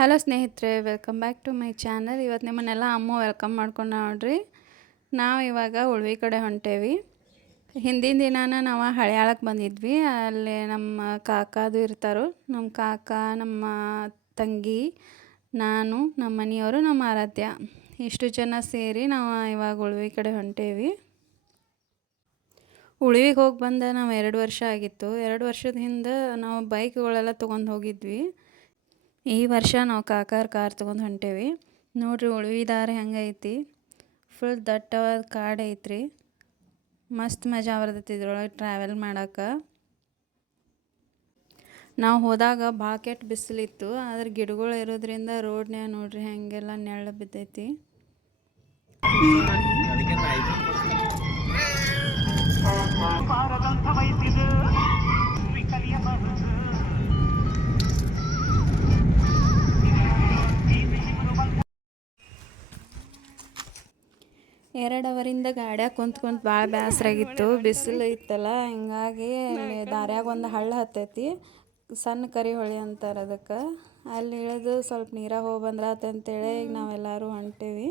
Hello ಸ್ನೇಹಿತರೆ, welcome back to my channel. ಇವತ್ತು ನಿಮ್ಮನ್ನೆಲ್ಲ ಅಮ್ಮ ವೆಲ್ಕಮ್ ಮಾಡ್ಕೊಂಡು ನೋಡ್ರಿ. ನಾವು ಇವಾಗ ಉಳ್ವಿ ಕಡೆ ಹೊಂಟೇವಿ. ಹಿಂದಿನ ದಿನಾನ ನಾವು ಹಳೆಯಾಳಕ್ಕೆ ಬಂದಿದ್ವಿ. ಅಲ್ಲಿ ನಮ್ಮ ಕಾಕಾದು ಇರ್ತಾರೋ, ನಮ್ಮ ಕಾಕ, ನಮ್ಮ ತಂಗಿ, ನಾನು, ನಮ್ಮ ಮನೆಯವರು, ನಮ್ಮ ಆರಾಧ್ಯ, ಇಷ್ಟು ಜನ ಸೇರಿ ನಾವು ಇವಾಗ ಉಳ್ವಿ ಕಡೆ ಹೊಂಟೇವಿ. ಉಳ್ವಿಗೆ ಹೋಗಿ ಬಂದ ನಾವು 2 ವರ್ಷ ಆಗಿತ್ತು. 2 ವರ್ಷದ ಹಿಂದೆ ನಾವು ಬೈಕ್ಗಳೆಲ್ಲ ತೊಗೊಂಡು ಹೋಗಿದ್ವಿ. ಈ ವರ್ಷ ನಾವು ಕಾಕಾರ ಕಾರ್ ತೊಗೊಂಡು ಹೊಂಟೇವಿ. ನೋಡ್ರಿ ಉಳ್ವಿ ದಾರಿ ಹೆಂಗೈತಿ. ಫುಲ್ ದಟ್ಟವಾದ ಕಾಡು ಐತ್ರಿ. ಮಸ್ತ್ ಮಜಾ ಬರ್ತೈತಿ ಇದ್ರೊಳಗೆ ಟ್ರಾವೆಲ್ ಮಾಡೋಕೆ. ನಾವು ಹೋದಾಗ ಭಾಳ ಕೆಟ್ಟ ಬಿಸಿಲಿತ್ತು. ಆದ್ರೆ ಗಿಡಗಳು ಇರೋದ್ರಿಂದ ರೋಡ್ನ್ಯಾಗ ನೋಡ್ರಿ ಹೆಂಗೆಲ್ಲ ನೆರಳು ಬಿದ್ದೈತಿ. ಎರಡು ಅವರಿಂದ ಗಾಡ್ಯಾಗ ಕುಂತ್ಕೊಂತ ಭಾಳ ಬೇಸರಾಗಿತ್ತು. ಬಿಸಿಲು ಇತ್ತಲ್ಲ, ಹಿಂಗಾಗಿ ದಾರ್ಯಾಗ ಒಂದು ಹಳ್ಳ ಹತ್ತೈತಿ, ಸಣ್ಣ ಕರಿ ಹೊಳೆ ಅಂತಾರೆ ಅದಕ್ಕೆ. ಅಲ್ಲಿ ಇಳಿದು ಸ್ವಲ್ಪ ನೀರಾಗ ಹೋಗಿ ಬಂದ್ರಾತ ಅಂತೇಳಿ ಈಗ ನಾವೆಲ್ಲರೂ ಹೊಂಟೇವಿ.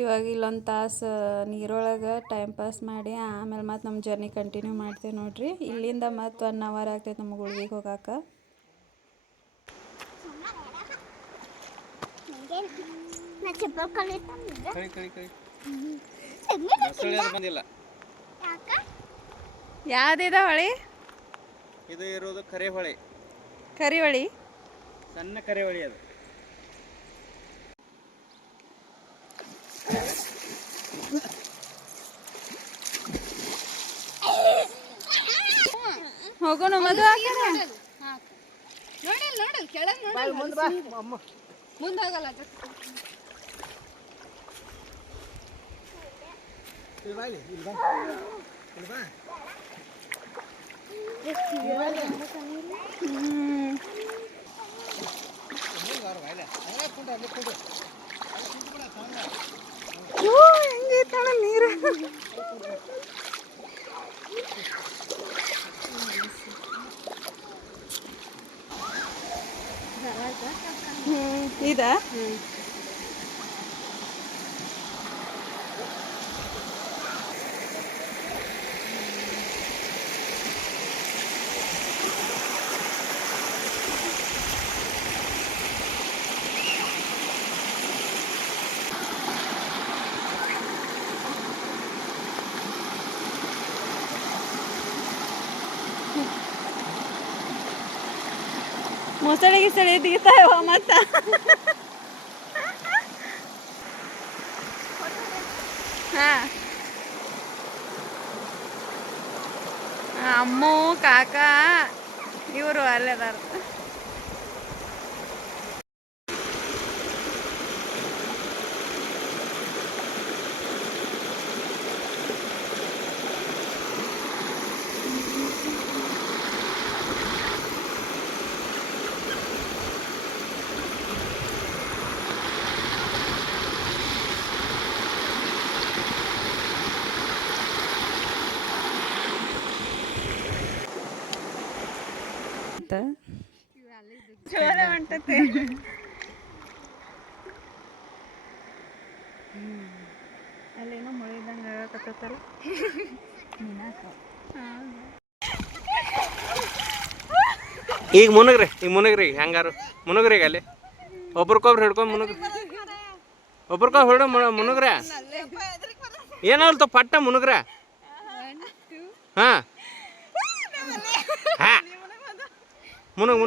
ಇವಾಗ ಇಲ್ಲೊಂದು ತಾಸು ನೀರೊಳಗೆ ಟೈಮ್ ಪಾಸ್ ಮಾಡಿ ಆಮೇಲೆ ಮತ್ತು ನಮ್ಮ ಜರ್ನಿ ಕಂಟಿನ್ಯೂ ಮಾಡ್ತೇವೆ ನೋಡ್ರಿ. ಇಲ್ಲಿಂದ ಮತ್ತು 1 ಅವರ್ ಆಗ್ತೈತೆ ನಮಗೆ ಉಳ್ವಿಗೆ ಹೋಗಾಕ. ಯಾವ್ದಿದ ಹೊಳಿ? ಇದು ಇರೋದು ಕರೆ ಹೊಳೆ. ಕರಿ ಹೊಳಿ, ಸಣ್ಣ ಕರೆ ಹೊಳಿ ಅದು. ಹೋಗೋಣ ಮದುವೆ ಮುಂದಾಗಲ್ಲ. ಹೆಂಗೈತಣ ನೀರು. ಇದ ಮೊಸಳೆ ಗಿಸಳೆ ದಿಗ್ತಾವ ಮತ್ತ. ಅಮ್ಮು ಕಾಕ ಇವರು ಅಲ್ಲೇದಾರ. ಜೋರ ಹೊಂಟತೆ. ಅಲ್ಲೇನೋ ಮುಳಿದಂಗೆ ಆಗಕತ್ತಲ್ಲ. ಈಗ ಮುನಗ್ರಿ ಹೆಂಗಾರು ಮುನಗ್ರಿ ಅಲ್ಲಿ ಒಬ್ರಿಗೊಬ್ರು ಹಿಡ್ಕೊಂಡು ಮುನಗ್ರಿ. ಒಬ್ರಿಗೊಬ್ರು ಹಿಡ್ದು ಮುನಗ್ರ ಏನಾಗ್ತ ಪಟ್ಟ ಮುನಗ್ರ. ಹಾಂ ಹಾಂ ಮುನಗ್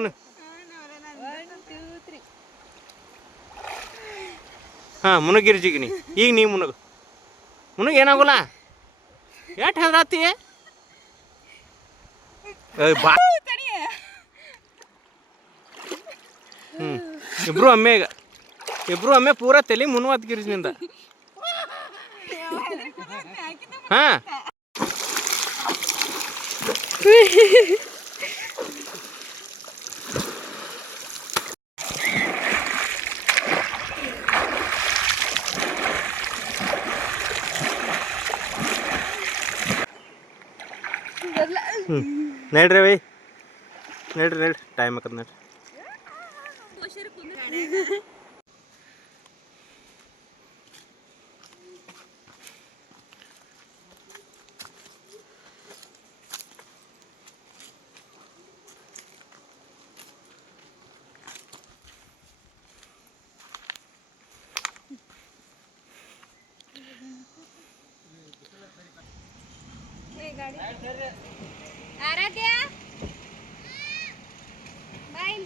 ಹಾಂ ಮುನಗಿರ್ಜಿಗಿನಿ. ಈಗ ನೀವು ಮುನಗ್ ಏನಾಗೋಲ್ಲ. ಎಷ್ಟು ಹೆದ್ರಾತಿ ಬಾ. ಇಬ್ರು ಅಮ್ಮೆ ಪೂರಾ ತಲೆ ಮುನ್ವತ್ ಗಿರಿಜಿನಿಂದ. ಹಾಂ ನಡ್ರಿ ಬೈ ನಡ್ರಿ ಟೈಮ್ ಆಕತ್ ನಡ್ರಿ. ಆರಾಧ್ಯ ಬಾಯ್.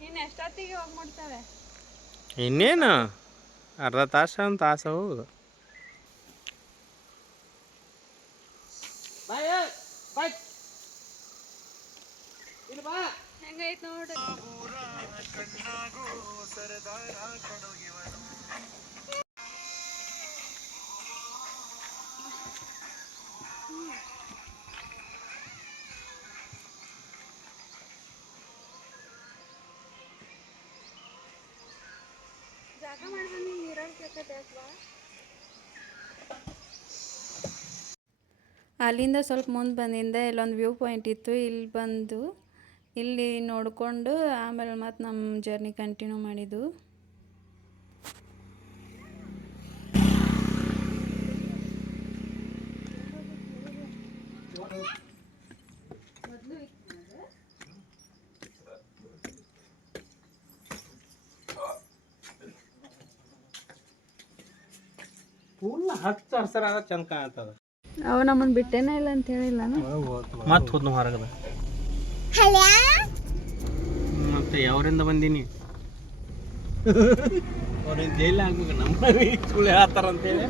ನೀನು ಎಷ್ಟೊತ್ತಿಗೆ ಹೋಗಿ ಮಾಡ್ತಾವೆ? ಇನ್ನೇನು ಅರ್ಧ ತಾಸು ಒಂದು ತಾಸು ಹೋಗುದು. ಹೆಂಗೈತ್ ನೋಡ್ರಿ. ಜಾಗ ಮಾಡ್ಬಂದು ನೀರಲ್ಲಿ ಕೇಳ್ಕತ್ವಾ. ಅಲ್ಲಿಂದ ಸ್ವಲ್ಪ ಮುಂದೆ ಬಂದಿಂದ ಇಲ್ಲೊಂದು ವ್ಯೂ ಪಾಯಿಂಟ್ ಇತ್ತು. ಇಲ್ಲಿ ಬಂದು ಇಲ್ಲಿ ನೋಡಿಕೊಂಡು ಆಮೇಲೆ ಮತ್ತು ನಮ್ಮ ಜರ್ನಿ ಕಂಟಿನ್ಯೂ ಮಾಡಿದ್ದು. ಫುಲ್ ಹಚ್ಚ ಹಸಿರಾದ ಚಂದ ಕಾಣ್ತದ. ಅವ ನಮ್ಮನ್ನು ಬಿಟ್ಟೇನೇ ಇಲ್ಲ ಅಂತ ಹೇಳಿಲ್ಲ. ಮತ್ತೆ ಹೋದ್ನು ಹೊರಗದ. ಮತ್ತೆ ಯಾವರಿಂದ ಬಂದೀನಿ? ಅವ್ರೇನು ಜೈಲ ಆಗ್ಬೇಕು ನಮ್ಮ ಸುಳ್ಳು ಹೇಳ್ತಾರ ಅಂತೇಳಿ.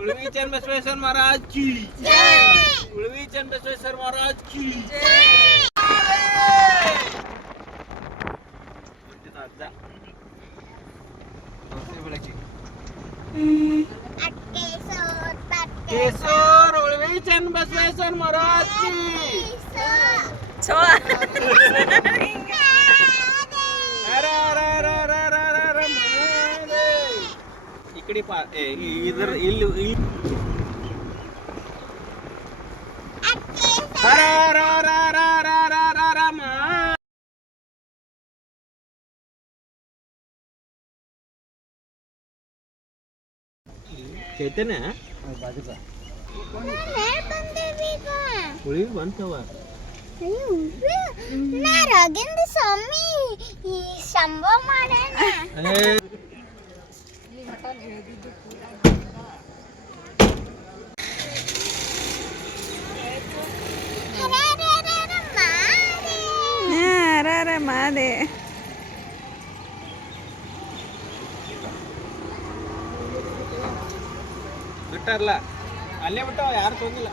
उळवी चन्नबसवेश्वर महाराज की जय. उळवी चन्नबसवेश्वर महाराज की जय. केशोर उळवी चन्नबसवेश्वर महाराज की इकडे इधर ಇಲ್ಲಿ ಚೈತನ್ಯ ಉಳಿವಿ ಬಂತವ. ರಾಘೇಂದ್ರ ಸ್ವಾಮಿ ಈ ಸಂಭವ ಮಾಡೋಣ. ಮಾದೆ ಬಿಟ್ಟಾರಲ್ಲ ಅಲ್ಲೇ ಬಿಟ್ಟವ, ಯಾರು ತೊಂದಿಲ್ಲ.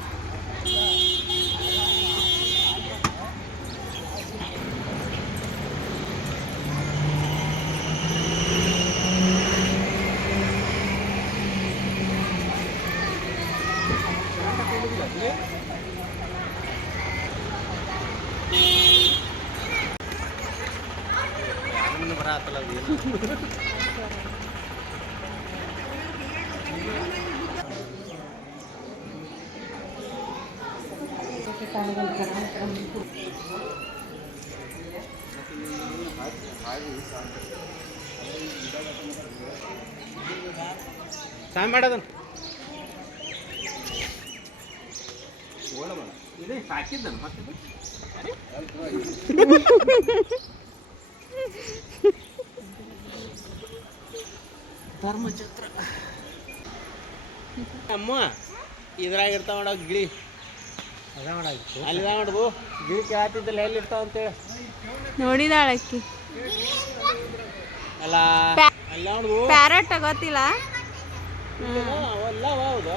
ಬರತ್ತಲ್ಲ ಸಾಯ್ ಮಾಡೋದನ್ನ ಇದೇ ಸಾಕಿದ್ದನು ಮತ್ತೆ ಧರ್ಮಛತ್ರ ಅಮ್ಮ ಇದ್ರಾಗ ಇರ್ತಾವ ನೋಡ ಗಿಳಿ. ಅಲ್ಲಿದ ನೋಡ್ಬು ಗಿಳಿ ಕೇಳ್ತಿದ್ದಲ್ಲ ಎಲ್ಲಿ ಇರ್ತಾವ ಅಂತೇಳಿ ನೋಡಿದಾಳಕ್ಕಿ. ಅಲ್ಲ ಅಲ್ಲ ನೋಡ್ಬು ಪ್ಯಾರಟ್ ಗೊತ್ತಿಲ್ಲ. ಅವೆಲ್ಲ ಹೌದು.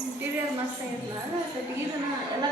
ಇಂಟೀರಿಯರ್ ಮಸ್ತ್ ಆಗಿರಲ್ಲ ಎಲ್ಲ